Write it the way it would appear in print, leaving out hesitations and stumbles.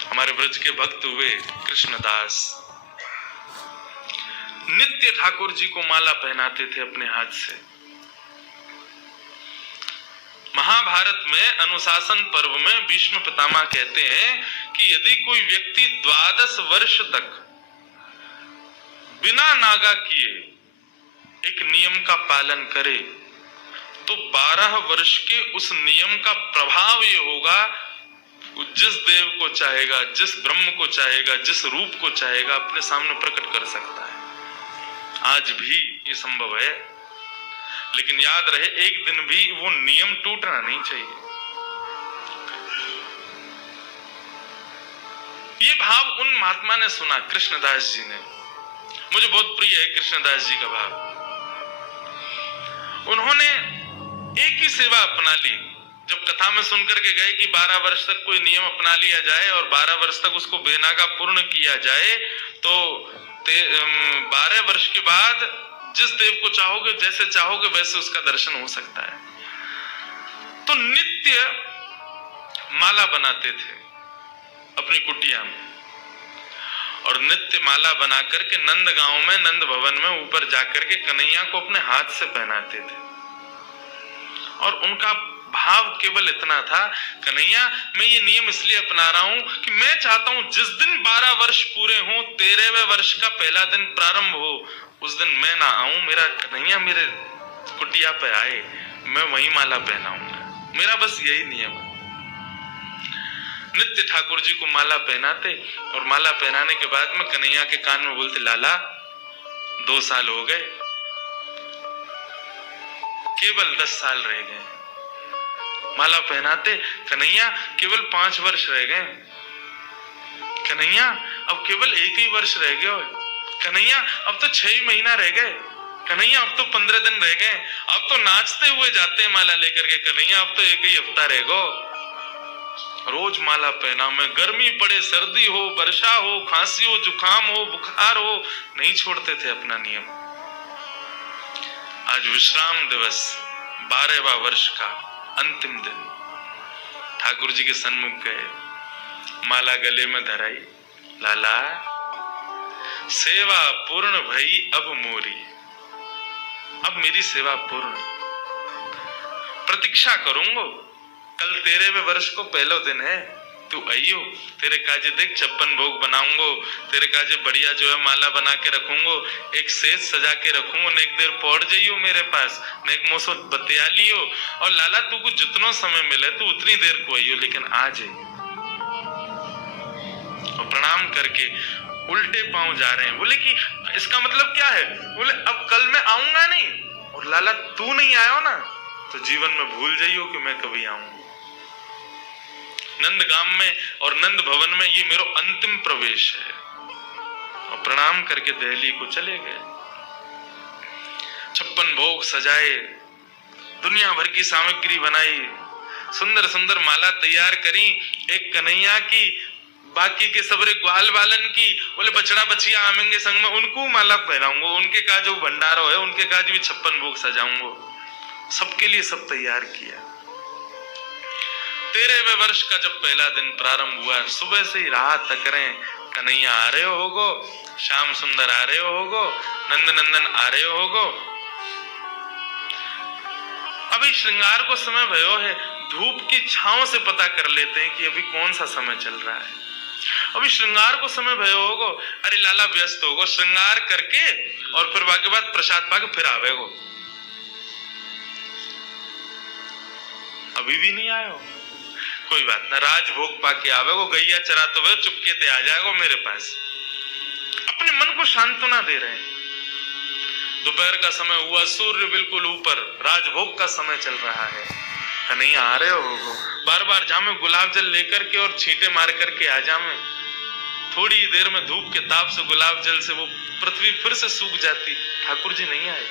हमारे ब्रज के भक्त हुए कृष्णदास, नित्य ठाकुर जी को माला पहनाते थे अपने हाथ से। महाभारत में अनुशासन पर्व में भीष्म पितामह कहते हैं कि यदि कोई व्यक्ति 12 वर्ष तक बिना नागा किए एक नियम का पालन करे तो 12 वर्ष के उस नियम का प्रभाव ये होगा, जिस देव को चाहेगा, जिस ब्रह्म को चाहेगा, जिस रूप को चाहेगा अपने सामने प्रकट कर सकता है। आज भी ये संभव है, लेकिन याद रहे एक दिन भी वो नियम टूटना नहीं चाहिए। ये भाव उन महात्मा ने सुना, कृष्णदास जी ने। मुझे बहुत प्रिय है कृष्णदास जी का भाव। उन्होंने एक ही सेवा अपना ली। जब कथा में सुनकर के गए कि 12 वर्ष तक कोई नियम अपना लिया जाए और 12 वर्ष तक उसको बेनागा पूर्ण किया जाए, तो 12 वर्ष के बाद जिस देव को चाहोगे, जैसे चाहोगे वैसे उसका दर्शन हो सकता है। तो नित्य माला बनाते थे अपनी कुटिया में, और नित्य माला बना करके नंद गांव में, नंद भवन में ऊपर जाकर के कन्हैया को अपने हाथ से पहनाते थे। और उनका भाव केवल इतना था, कन्हैया मैं ये नियम इसलिए अपना रहा हूं कि मैं चाहता हूं जिस दिन 12 वर्ष पूरे हों, 13वें वर्ष का पहला दिन प्रारंभ हो, उस दिन मैं ना आऊं, मेरा कन्हैया मेरे कुटिया पे आए, मैं वही माला पहनाऊंगा। मेरा बस यही नियम है। नित्य ठाकुर जी को माला पहनाते, और माला पहनाने के बाद में कन्हैया के कान में बोलते, लाला 2 साल हो गए, केवल 10 साल रह गए। माला पहनाते, कन्हैया केवल 5 वर्ष रह गए। कन्हैया अब केवल 1 ही वर्ष रह गए। कन्हैया अब तो 6 महीना रह गए। कन्हैया अब तो 15 दिन रह गए। अब तो नाचते हुए जाते हैं माला लेकर के। कन्हैया अब तो 1 ही हफ्ता रह गो। रोज माला पहना में, गर्मी पड़े, सर्दी हो, वर्षा हो, खांसी हो, जुकाम हो, बुखार हो, नहीं छोड़ते थे अपना नियम। आज विश्राम दिवस, 12वां वर्ष का अंतिम दिन, ठाकुर जी के सन्मुख गए, माला गले में धराई, लाला सेवा पूर्ण भई अब मोरी, अब मेरी सेवा पूर्ण, प्रतीक्षा करूंगो, कल 13वें वर्ष को पहला दिन है, तू आइयो, तेरे काजे देख 56 भोग बनाऊंगो, तेरे काजे बढ़िया जो है माला बना के रखूंगो, एक सेज सजा के रखूंगो, न एक देर पौड़ जाइयो मेरे पास, न एक मोसो बतिया लियो, और लाला तू को जितनो समय मिले तू उतनी देर को आइयो, लेकिन आ जाइयो। और प्रणाम करके उल्टे पांव जा रहे हैं। बोले कि इसका मतलब क्या है? बोले अब कल मैं आऊंगा नहीं, और लाला तू नहीं आयो ना तो जीवन में भूल जाइयो कि मैं कभी आऊंगा। नंदगाम में और नंद भवन में ये मेरा अंतिम प्रवेश है। और प्रणाम करके दिल्ली को चले गए। 56 भोग सजाए, दुनिया भर की सामग्री बनाई, सुंदर सुंदर माला तैयार करी, एक कन्हैया की, बाकी के सबरे ग्वाल बालन की। बोले बछड़ा बछिया आवेंगे संग में, उनको माला पहनाऊंगा, उनके का जो भंडारो है उनके काज भी 56 भोग सजाऊंगा। सबके लिए सब तैयार किया। 13वें वर्ष का जब पहला दिन प्रारंभ हुआ, सुबह से ही रात तक रहे, कन्हैया आ रहे होगो, श्याम सुंदर आ रहे होगो, नंद नंदन आ रहे होगो। अभी श्रृंगार को समय भयो है, धूप की छांव से पता कर लेते हैं कि अभी कौन सा समय चल रहा है। अभी श्रृंगार को समय भयो होगो, अरे लाला व्यस्त होगो, श्रृंगार करके और फिर बाकी बाद प्रसाद पाके फिर आवेगो। अभी भी नहीं आयो, कोई बात ना, राजभोग पाके आवेगो, गैया चराते हुए चुपके ते आ जाएगो मेरे पास। अपने मन को सांत्वना दे रहे हैं। दोपहर का समय हुआ, सूर्य बिल्कुल ऊपर, राजभोग का समय चल रहा है, कन्हैया आ रहे हो, बार बार जामे गुलाब जल लेकर के और छींटे मार करके आ जामे। थोड़ी देर में धूप के ताप से, गुलाब जल से वो पृथ्वी फिर से सूख जाती, ठाकुर जी नहीं आए।